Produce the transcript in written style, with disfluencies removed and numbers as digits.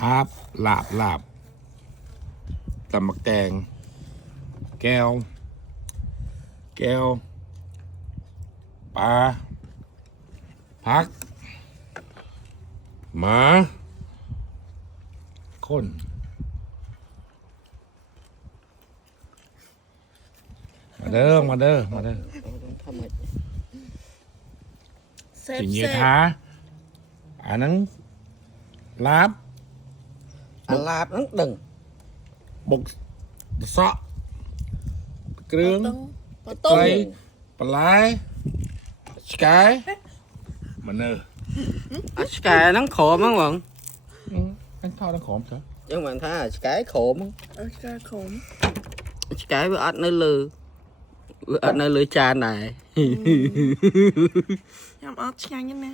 อาบลาบตำมะแกงแก้วปลาพักหมาคนมาเด้อสิ่งเยอะท้าอันนั้นลาบนั้นđừng บกเสาะเกลืองไก่ปลาสกายมันเนอ cái nắng khổมั้งbọn anh thao đang khổm sao nhưng mà thấy cái khổมั้ง cái khổm cái bữa ăn nơi lư cha này nhắm ớt nhanh nè